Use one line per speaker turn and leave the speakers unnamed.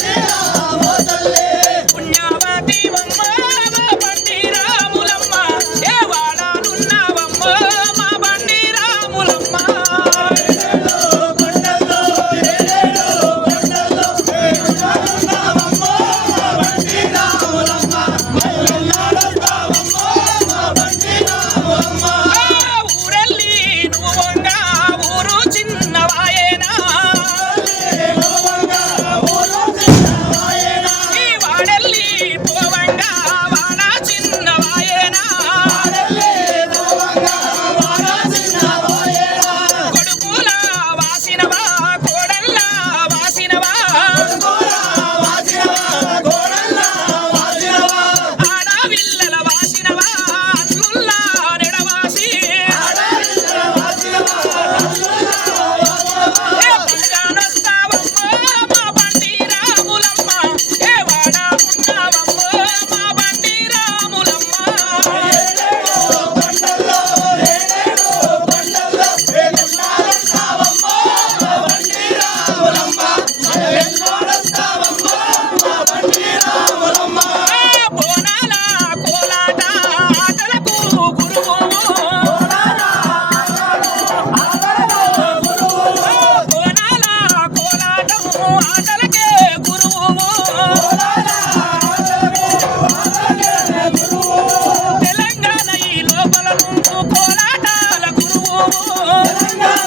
Yeah. oh,